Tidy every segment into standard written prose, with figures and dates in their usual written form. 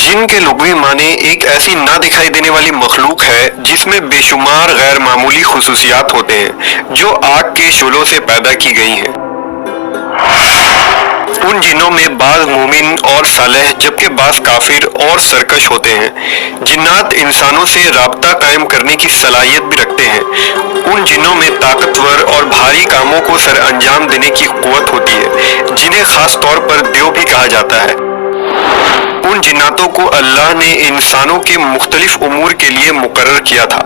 जिन के लुग़वी माने एक ऐसी ना दिखाई देने वाली मखलूक है जिसमें बेशुमार गैर मामूली खुसूसियात होते हैं जो आग के शोलों से पैदा की गई हैं। उन जिन्नों में बाज़ मोमिन और सालेह जबकि बाज़ काफिर और सरकश होते हैं। जिन्नात इंसानों से राब्ता कायम करने की सलाहियत भी रखते हैं। उन जिन्नों में ताकतवर और भारी कामों को सर अंजाम देने की कुव्वत होती है जिन्हें खास तौर पर देव भी कहा जाता है। उन जिन्नातों को अल्लाह ने इंसानों के मुख्तलिफ उमूर के लिए मुकर्रर किया था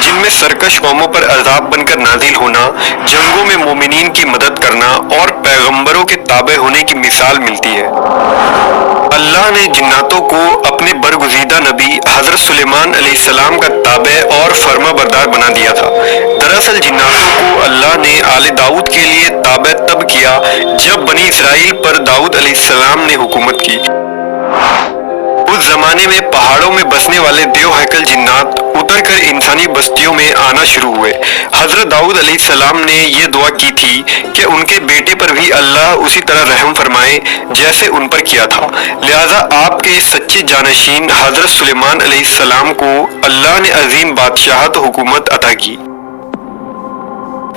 जिनमें सरकश कौमों पर अज़ाब बनकर नाजिल होना, जंगों में मोमिनीन की मदद करना और पैगंबरों के ताबे होने की मिसाल मिलती है। अल्लाह ने जिन्नातों को अपने बरगुज़ीदा नबी हज़रत सुलेमान अलैहिस्सलाम का ताबे और फर्मा बरदार बना दिया था। दरअसल जिन्नातों को अल्लाह ने आले दाऊद के लिए ताबे तब किया जब बनी इसराइल पर दाऊद अलैहिस्सलाम ने हुकूमत की। उस जमाने में पहाड़ों में बसने वाले देव हैकल जिन्नात उतर कर इंसानी बस्तियों में आना शुरू हुए। हजरत दाऊद अलैहिस्सलाम ने ये दुआ की थी कि उनके बेटे पर भी अल्लाह उसी तरह रहम फरमाए जैसे उन पर किया था। लिहाजा आपके सच्चे जानशीन हजरत सुलेमान अलैहिस्सलाम को अल्लाह ने अजीम बादशाहत हुकूमत अता की।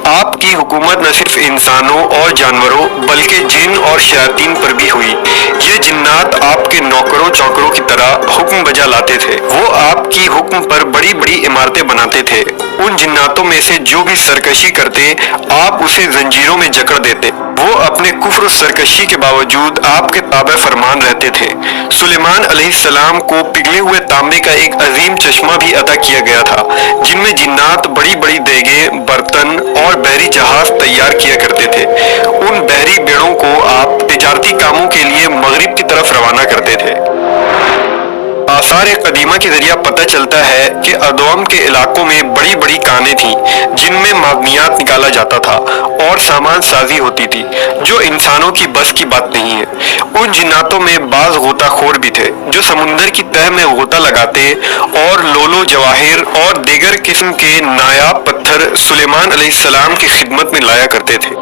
आपकी हुकूमत न सिर्फ इंसानों और जानवरों बल्कि जिन और शयातीन पर भी हुई। ये जिन्नात आपके नौकरों चौकरों की तरह हुक्म बजा लाते थे। वो आपकी हुक्म पर बड़ी बड़ी इमारतें बनाते थे। उन जिन्नातों में से जो भी सरकशी करते आप उसे जंजीरों में जकड़ देते। वो अपने कुफ्र सरकशी के बावजूद आपके ताबे फरमान रहते थे। सुलेमान अलैहिस्सलाम को पिघले हुए तांबे का एक अजीम चश्मा भी अता किया गया था जिनमें जिन्नात बड़ी बड़ी देगे, बर्तन और बहरी जहाज तैयार किया करते थे। उन बहरी बेड़ों को आप तिजारती कामों के लिए मगरिब की तरफ रवाना करते थे। आसार कदीमा के जरिए पता चलता है कि अदवाम के इलाकों में बड़ी बड़ी कानें थीं जिनमें मादनियात निकाला जाता था और सामान साजी होती थी जो इंसानों की बस की बात नहीं है। उन जिन्नातों में बाज गोताखोर भी थे जो समुंदर की तह में गोता लगाते और लोलो जवाहिर और दीगर किस्म के नायाब पत्थर सुलेमान अलैहिस्सलाम की खिदमत में लाया करते थे।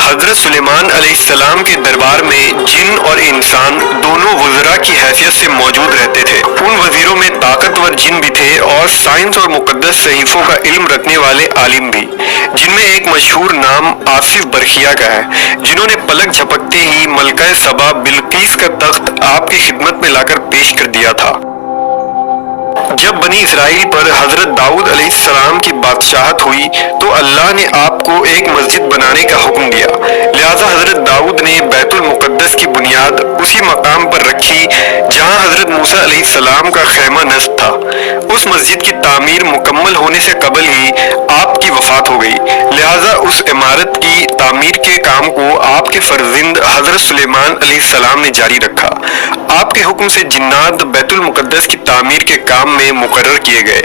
हजरत सुलेमान अलैहिस्सलाम के दरबार में जिन और इंसान दोनों वज़रा की हैसियत से मौजूद रहते थे। उन वज़ीरों में ताकतवर जिन भी थे और साइंस और मुक़द्दस सहीफ़ों का इल्म रखने वाले आलिम भी, जिनमें एक मशहूर नाम आसिफ बरखिया का है जिन्होंने पलक झपकते ही मलका सबा बिल्कीस का तख्त आपकी खिदमत में लाकर पेश कर दिया था। जब बनी इसराइल पर हजरत दाऊद अलैहिस्सलाम की बादशाहत हुई तो अल्लाह ने आपको एक मस्जिद बनाने का हुक्म दिया। लिहाजा हजरत दाऊद ने बैतुल मुक़द्दस की बुनियाद उसी मकाम पर रखी जहां हजरत मूसा अलैहिस्सलाम का खैमा नस्ब था। उस मस्जिद की तामीर मुकम्मल होने से कबल ही आपकी वफात हो गई। लिहाजा उस इमारत की तामीर के काम को आपके फर्जिंद हजरत सुलेमान अलैहिस्सलाम ने जारी रखा। आपके हुक्म से जिन्नात बैतुल मुक़द्दस की तामीर के काम में मुकर्रर किए गए।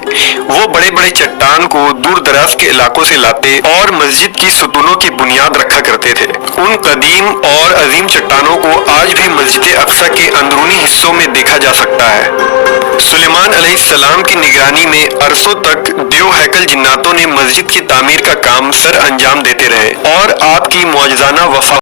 वो बड़े बड़े चट्टान को दूर दराज के इलाकों से लाते और मस्जिद की सुतूनों की बुनियाद रखा करते थे। उन कदीम और अजीम चट्टानों को आज भी मस्जिद अक्सा के अंदरूनी हिस्सों में देखा जा सकता है। सुलेमान अलैहिस्सलाम की निगरानी में अरसों तक देव हैकल जिन्नातों ने मस्जिद की तामीर का काम सर अंजाम देते रहे और आपकी मौजज़ाना वफा